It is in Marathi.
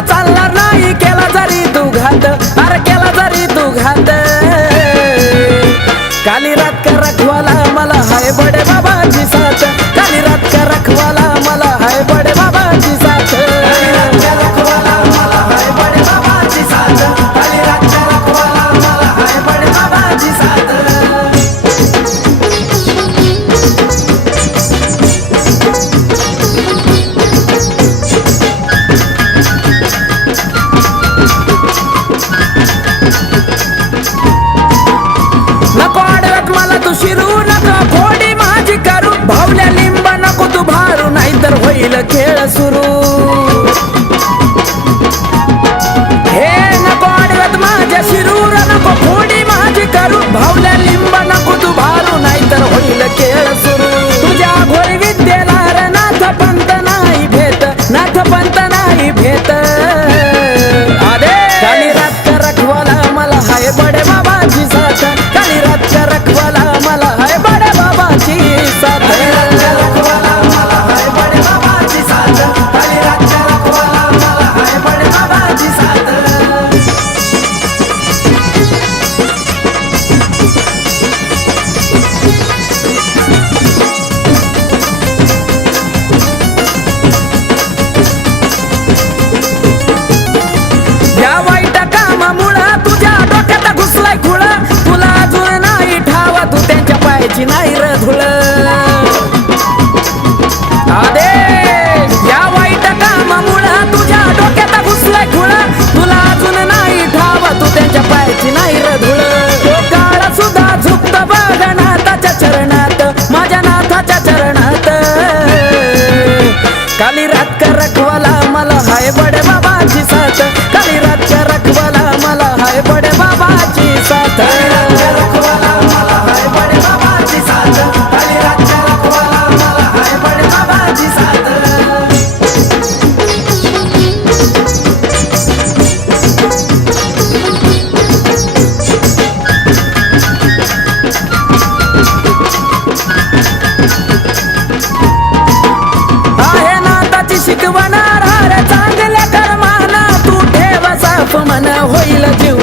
चालणार नाही केला जरी तू घात, अरे केला जरी तू घात. काली रात का रखवाला मला हाय बडे बाबाची साथ, काली रात का रखवाला मला हाय बडे बाबाची साथ. काली रात का रखवाला मला हाय बडे बाबाची साथ, काली रात का रखवाला मला हाय बडे बाबाची साथ. नको आडव्यात मला तू शिरू, नको फोडी माझी करू, भावल्या लिंबा नको तू भारू, नाहीतर होईल खेळ सुरू. हे नको आडव्यात माझ्या शिरूर, नको फोडी माझी करू, भावल्या लिंबा नको तू भारू, नाहीतर होईल खेळ सुरू. तुझ्या घोरी विद्येला रे नाथ पंत नाही भेट, नाथ पंत नाही भेट. काली रात का रखवाला मला हाय बडे बाबाची साथ, काली रात का रखवाला मला हाय बडे बाबाची साथ. काली रात का रखवाला मला हाय बडे बाबाची साथ, काली रात का रखवाला मला हाय बडे बाबाची साथ. या वाईट कामामुळं तुझ्या डोक्यात घुसलाय खुळ, तुला अजून नाही ठावा, तू त्यांच्या पायाची नाही र धुळ. या वाईट कामामुळं तुझ्या डोक्यात घुसलाय खुळ, तुला अजून नाही ठावा, तू त्यांच्या पायाची नाही र धुळ. तो काळ सुद्धा झुकत बघ नाथाच्या चरणात, माझ्या नाथाच्या चरणात. काली रात का रखवाला मला हाय बडे बाबाची साथ, काली रात का रखवाला मला हाय बडे बाबाची साथ. काली रात का रखवाला मला हाय बडे बाबाची साथ, काली रात का रखवाला मला हाय बडे बाबाची साथ. आहे नाथाची शिकवणार रे चांगल्या कर्माना, तू ठेव साफ मन होईल जीव